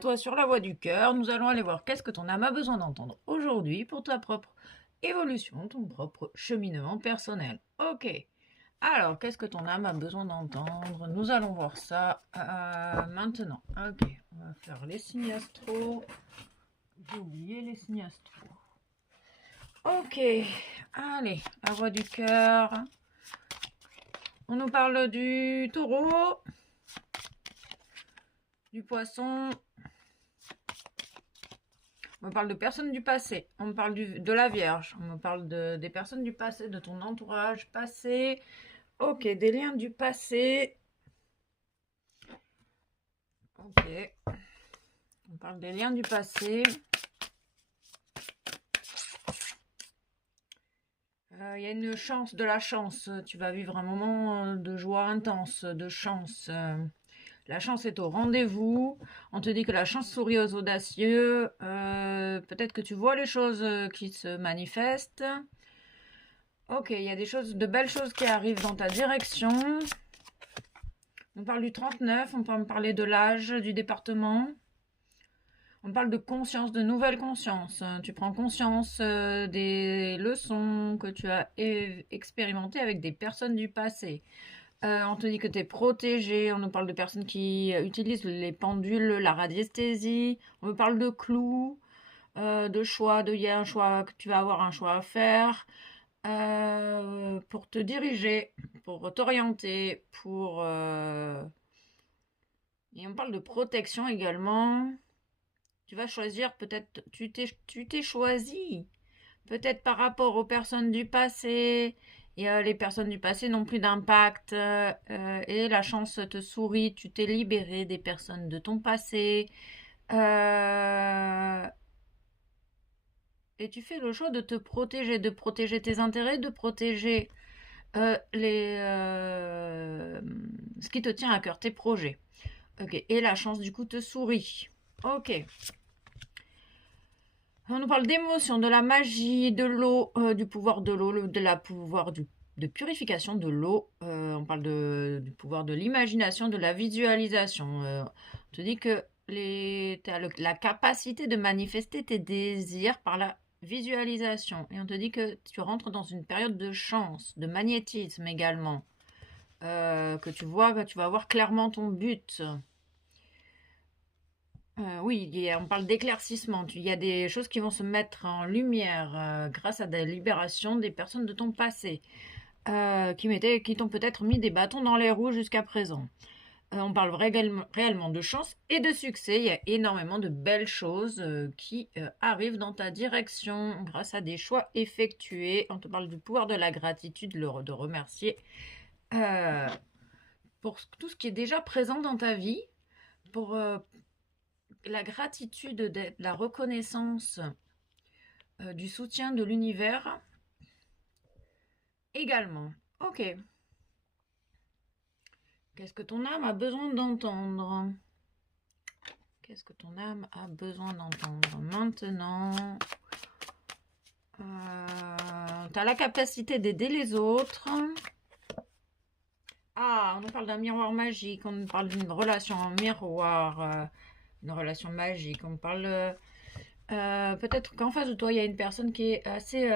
toi sur la voie du cœur. Nous allons aller voir qu'est-ce que ton âme a besoin d'entendre aujourd'hui pour ta propre évolution, ton propre cheminement personnel. Ok. Alors, qu'est-ce que ton âme a besoin d'entendre? Nous allons voir ça maintenant. Ok. On va faire les signes astro. J'ai oublié les signes astro. Ok. Allez, la voie du cœur. On nous parle du taureau, du poisson. On me parle de personnes du passé, on me parle de la Vierge, on me parle des personnes du passé, de ton entourage passé. Ok, des liens du passé. Ok, on parle des liens du passé. Il y a une chance, de la chance. Tu vas vivre un moment de joie intense, de chance. La chance est au rendez-vous. On te dit que la chance sourit aux audacieux. Peut-être que tu vois les choses qui se manifestent. Ok, il y a des choses, de belles choses qui arrivent dans ta direction. On parle du 39, on peut me parler de l'âge, du département. On parle de conscience, de nouvelle conscience. Tu prends conscience des leçons que tu as expérimentées avec des personnes du passé. On te dit que tu es protégé. On nous parle de personnes qui utilisent les pendules, la radiesthésie. On me parle de clous, de choix. Il y a un choix, que tu vas avoir un choix à faire pour te diriger, pour t'orienter, pour... Et on parle de protection également. Tu vas choisir, peut-être, tu t'es choisi. Peut-être par rapport aux personnes du passé. Et les personnes du passé n'ont plus d'impact. Et la chance te sourit. Tu t'es libéré des personnes de ton passé. Et tu fais le choix de protéger tes intérêts, de protéger ce qui te tient à cœur, tes projets. Ok, et la chance du coup te sourit. Ok. On nous parle d'émotion, de la magie, de l'eau, du pouvoir de l'eau, de la pouvoir de purification de l'eau. On parle du pouvoir de l'imagination, de la visualisation. On te dit que tu as la capacité de manifester tes désirs par la visualisation. Et on te dit que tu rentres dans une période de chance, de magnétisme également. Que tu vas voir clairement ton but. Oui, on parle d'éclaircissement. Il y a des choses qui vont se mettre en lumière grâce à des libérations des personnes de ton passé qui t'ont peut-être mis des bâtons dans les roues jusqu'à présent. On parle réellement de chance et de succès. Il y a énormément de belles choses qui arrivent dans ta direction grâce à des choix effectués. On te parle du pouvoir de la gratitude, de remercier pour tout ce qui est déjà présent dans ta vie, pour la gratitude, la reconnaissance du soutien de l'univers également. Ok. Qu'est-ce que ton âme a besoin d'entendre? Qu'est-ce que ton âme a besoin d'entendre maintenant? Tu as la capacité d'aider les autres. Ah, on nous parle d'un miroir magique, on nous parle d'une relation en miroir, une relation magique. On parle peut-être qu'en face de toi, il y a une personne qui est assez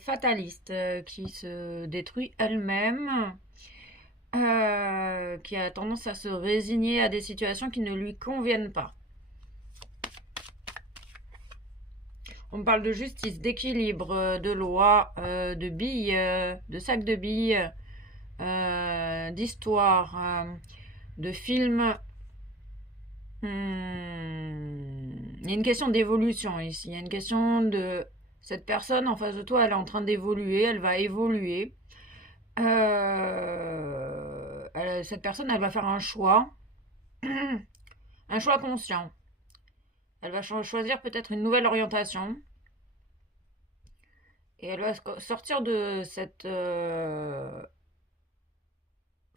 fataliste, qui se détruit elle-même, qui a tendance à se résigner à des situations qui ne lui conviennent pas. On me parle de justice, d'équilibre, de loi, de billes, de sacs de billes, d'histoire, de films. Il y a une question d'évolution ici. Il y a une question de cette personne en face de toi, elle est en train d'évoluer, elle va évoluer. Cette personne, elle va faire un choix, un choix conscient. Elle va choisir peut-être une nouvelle orientation. Et elle va sortir de cette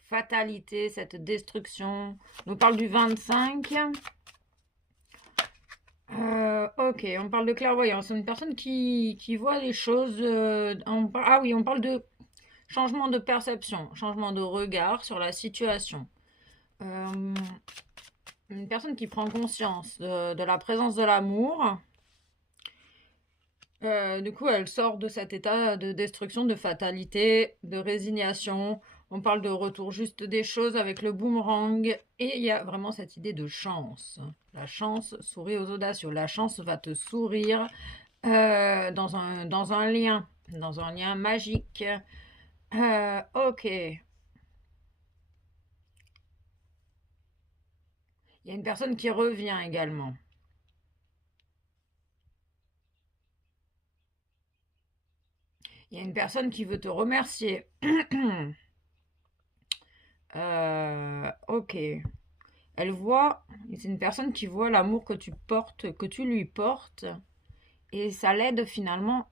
fatalité, cette destruction. On nous parle du 25. Ok, on parle de clairvoyance. C'est une personne qui voit les choses. Ah oui, on parle de changement de perception, changement de regard sur la situation. Une personne qui prend conscience de la présence de l'amour. Du coup, elle sort de cet état de destruction, de fatalité, de résignation. On parle de retour juste des choses avec le boomerang. Et il y a vraiment cette idée de chance. La chance sourit aux audacieux. La chance va te sourire dans un lien magique. Ok. Il y a une personne qui revient également. Il y a une personne qui veut te remercier. Ok. Elle voit, c'est une personne qui voit l'amour que tu portes, que tu lui portes, et ça l'aide finalement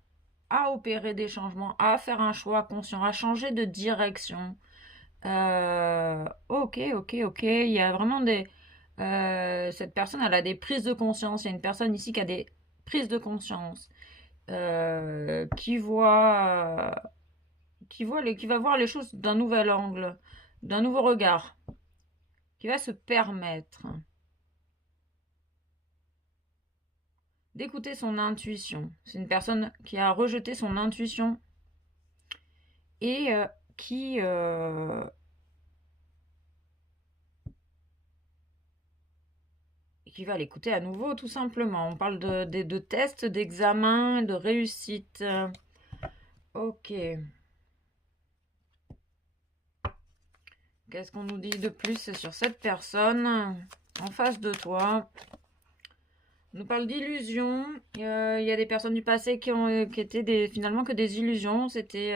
à opérer des changements, à faire un choix conscient, à changer de direction. Ok. Il y a vraiment des. Cette personne, elle a des prises de conscience. Il y a une personne ici qui a des prises de conscience, qui voit, qui va voir les choses d'un nouvel angle, d'un nouveau regard, qui va se permettre d'écouter son intuition. C'est une personne qui a rejeté son intuition et qui va l'écouter à nouveau, tout simplement. On parle de tests, d'examens, de réussite. Ok. Qu'est-ce qu'on nous dit de plus sur cette personne en face de toi? On nous parle d'illusions. Il y a des personnes du passé qui étaient finalement que des illusions. C'était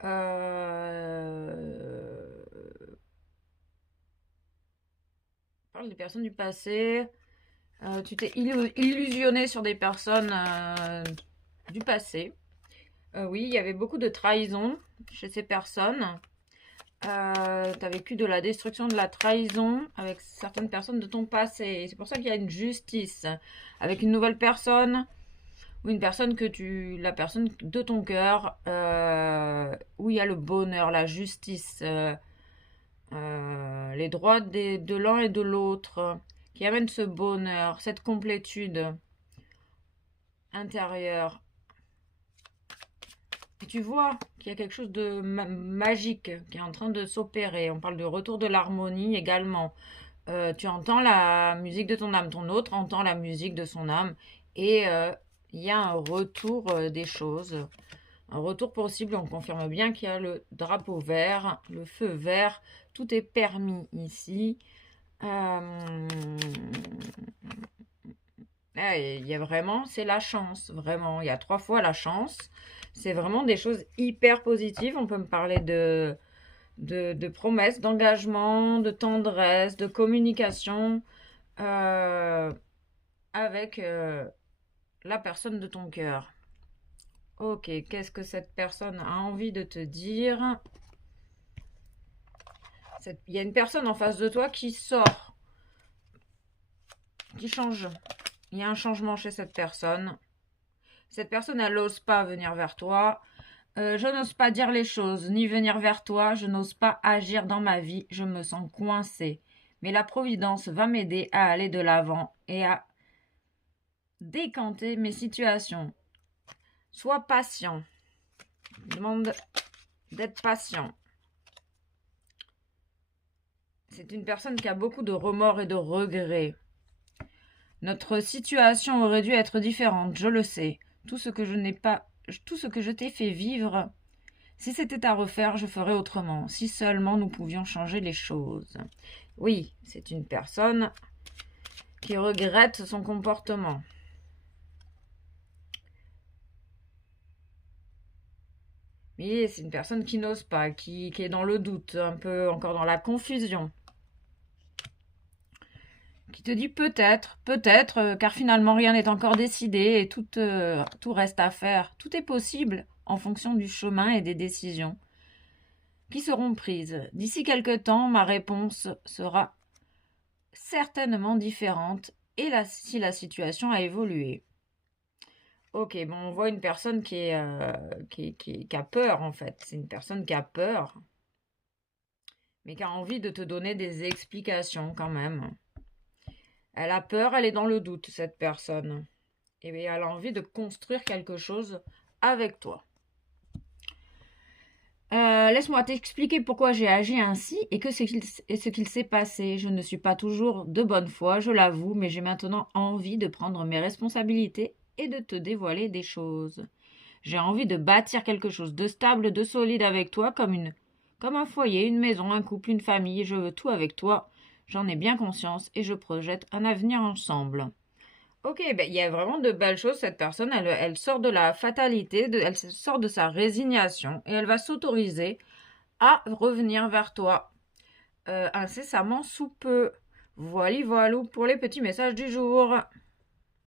on parle des personnes du passé. Tu t'es illusionné sur des personnes du passé. Oui, il y avait beaucoup de trahison chez ces personnes. Tu as vécu de la destruction, de la trahison avec certaines personnes de ton passé. C'est pour ça qu'il y a une justice avec une nouvelle personne ou une personne la personne de ton cœur, où il y a le bonheur, la justice, les droits de l'un et de l'autre, qui amènent ce bonheur, cette complétude intérieure. Et tu vois qu'il y a quelque chose de magique qui est en train de s'opérer. On parle de retour de l'harmonie également. Tu entends la musique de ton âme, ton autre entend la musique de son âme. Et il y a un retour des choses. Un retour possible. On confirme bien qu'il y a le drapeau vert, le feu vert. Tout est permis ici. Il y a vraiment, c'est la chance, vraiment. Il y a 3 fois la chance. C'est vraiment des choses hyper positives. On peut me parler de promesses, d'engagement, de tendresse, de communication avec la personne de ton cœur. Ok, qu'est-ce que cette personne a envie de te dire? Il y a une personne en face de toi qui sort, qui change. Il y a un changement chez cette personne. Cette personne, elle n'ose pas venir vers toi. Je n'ose pas dire les choses, ni venir vers toi. Je n'ose pas agir dans ma vie. Je me sens coincée. Mais la Providence va m'aider à aller de l'avant et à décanter mes situations. Sois patient. Je demande d'être patient. C'est une personne qui a beaucoup de remords et de regrets. Notre situation aurait dû être différente, je le sais. Tout ce que je t'ai fait vivre, si c'était à refaire, je ferais autrement. Si seulement nous pouvions changer les choses. Oui, c'est une personne qui regrette son comportement. Oui, c'est une personne qui n'ose pas, qui est dans le doute, un peu encore dans la confusion. Qui te dit peut-être, car finalement rien n'est encore décidé et tout reste à faire. Tout est possible en fonction du chemin et des décisions qui seront prises. D'ici quelque temps, ma réponse sera certainement différente et si la situation a évolué. Ok, bon, on voit une personne qui a peur en fait. C'est une personne qui a peur, mais qui a envie de te donner des explications quand même. Elle a peur, elle est dans le doute, cette personne. Et bien, elle a envie de construire quelque chose avec toi. Laisse-moi t'expliquer pourquoi j'ai agi ainsi et ce qu'il s'est passé. Je ne suis pas toujours de bonne foi, je l'avoue, mais j'ai maintenant envie de prendre mes responsabilités et de te dévoiler des choses. J'ai envie de bâtir quelque chose de stable, de solide avec toi, comme un foyer, une maison, un couple, une famille. Je veux tout avec toi. J'en ai bien conscience et je projette un avenir ensemble. Ok, ben, il y a vraiment de belles choses. Cette personne, elle sort de la fatalité, elle sort de sa résignation et elle va s'autoriser à revenir vers toi incessamment sous peu. Voilà, voilà pour les petits messages du jour.